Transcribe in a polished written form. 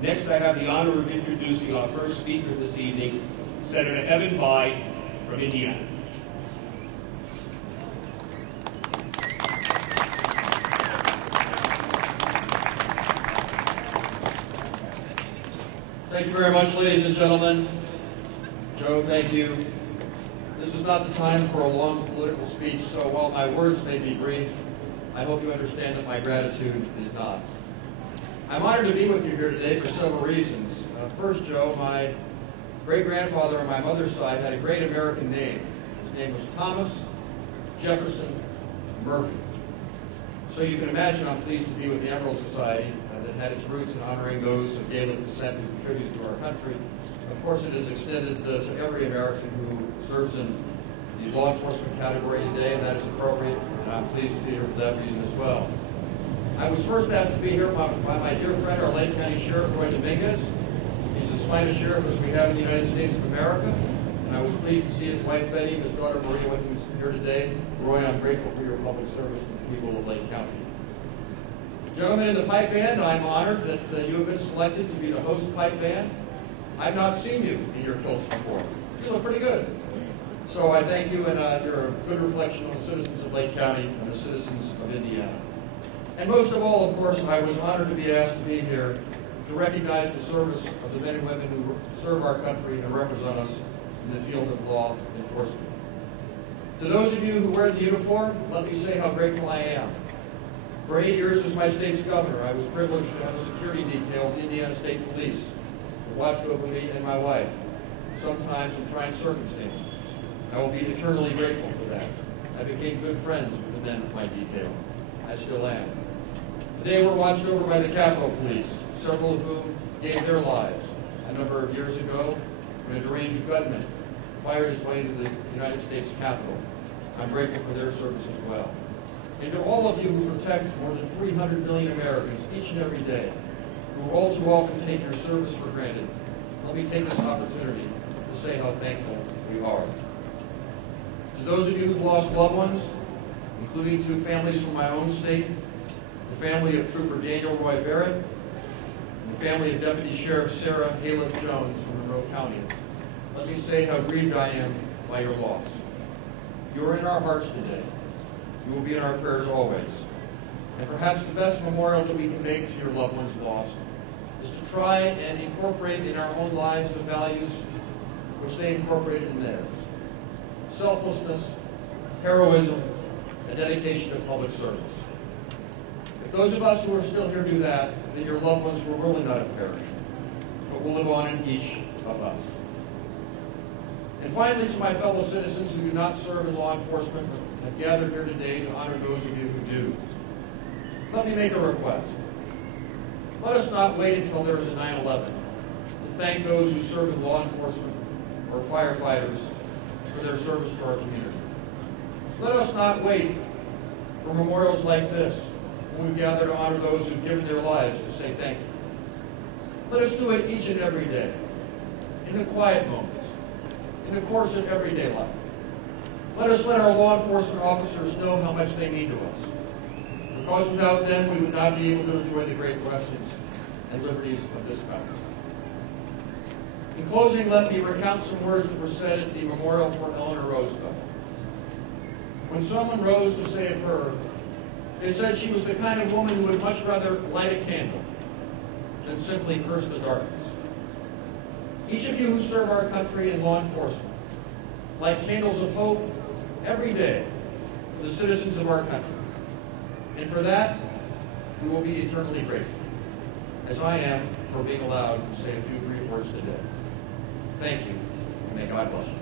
Next, I have the honor of introducing our first speaker this evening, Senator Evan Bayh from Indiana. Thank you very much, ladies and gentlemen. Joe, thank you. This is not the time for a long political speech, so while my words may be brief, I hope you understand that my gratitude is not. I'm honored to be with you here today for several reasons. First, Joe, my great-grandfather on my mother's side had a great American name. His name was Thomas Jefferson Murphy. So you can imagine I'm pleased to be with the Emerald Society that had its roots in honoring those of Gaelic descent who contributed to our country. Of course, it is extended to every American who serves in the law enforcement category today, and that is appropriate, and I'm pleased to be here for that reason as well. I was first asked to be here by my dear friend, our Lake County Sheriff, Roy Dominguez. He's as fine a sheriff as we have in the United States of America, and I was pleased to see his wife, Betty, and his daughter, Maria, with him here today. Roy, I'm grateful for your public service to the people of Lake County. Gentlemen in the pipe band, I'm honored that you have been selected to be the host pipe band. I've not seen you in your kilts before. You look pretty good. So I thank you, and you're a good reflection on the citizens of Lake County and the citizens of Indiana. And most of all, of course, I was honored to be asked to be here to recognize the service of the men and women who serve our country and represent us in the field of law enforcement. To those of you who wear the uniform, let me say how grateful I am. For 8 years as my state's governor, I was privileged to have a security detail of the Indiana State Police that watched over me and my wife, sometimes in trying circumstances. I will be eternally grateful for that. I became good friends with the men of my detail. I still am. Today we're watched over by the Capitol Police, several of whom gave their lives a number of years ago when a deranged gunman fired his way into the United States Capitol. I'm grateful for their service as well. And to all of you who protect more than 300 million Americans each and every day, who all too often take your service for granted, let me take this opportunity to say how thankful we are. To those of you who've lost loved ones, including 2 families from my own state, the family of Trooper Daniel Roy Barrett, and the family of Deputy Sheriff Sarah Halip Jones from Monroe County, let me say how grieved I am by your loss. You are in our hearts today. You will be in our prayers always. And perhaps the best memorial that we can make to your loved ones lost is to try and incorporate in our own lives the values which they incorporated in theirs. Selflessness, heroism, and dedication to public service. If those of us who are still here do that, then your loved ones will really not have perished, but will live on in each of us. And finally, to my fellow citizens who do not serve in law enforcement but have gathered here today to honor those of you who do, let me make a request. Let us not wait until there is a 9/11 to thank those who serve in law enforcement or firefighters for their service to our community. Let us not wait for memorials like this when we gather to honor those who've given their lives to say thank you. Let us do it each and every day, in the quiet moments, in the course of everyday life. Let us let our law enforcement officers know how much they mean to us, because without them we would not be able to enjoy the great blessings and liberties of this country. In closing, let me recount some words that were said at the memorial for Eleanor Roosevelt. When someone rose to say of her, they said she was the kind of woman who would much rather light a candle than simply curse the darkness. Each of you who serve our country in law enforcement light candles of hope every day for the citizens of our country. And for that, we will be eternally grateful, as I am for being allowed to say a few brief words today. Thank you, and may God bless you.